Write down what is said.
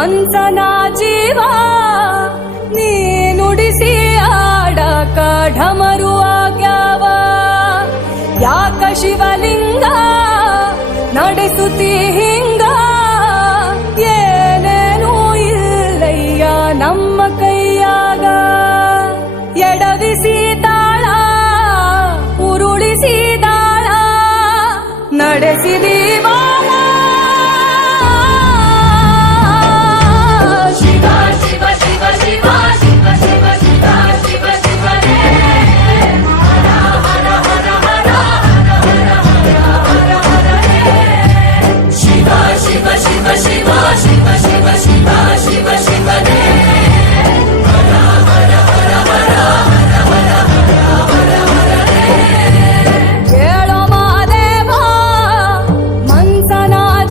ಮನ್ಸನ ಜೀವ ನೀ ನುಡಿಸಿ ಆಡಕ ಢಮರು ಆಗ್ಯಾವ. ಯಾಕ ಶಿವಲಿಂಗ ನಡೆಸುತ್ತಿ ಹಿಂಗ, ಏನೇನೂ ಇಲ್ಲಯ್ಯ ನಮ್ಮ ಕೈಯಾಗ. ಎಡವಿಸಿ ತಾಳ ಉರುಳಿಸಿ ದಾಳ ನಡೆಸಿದಿ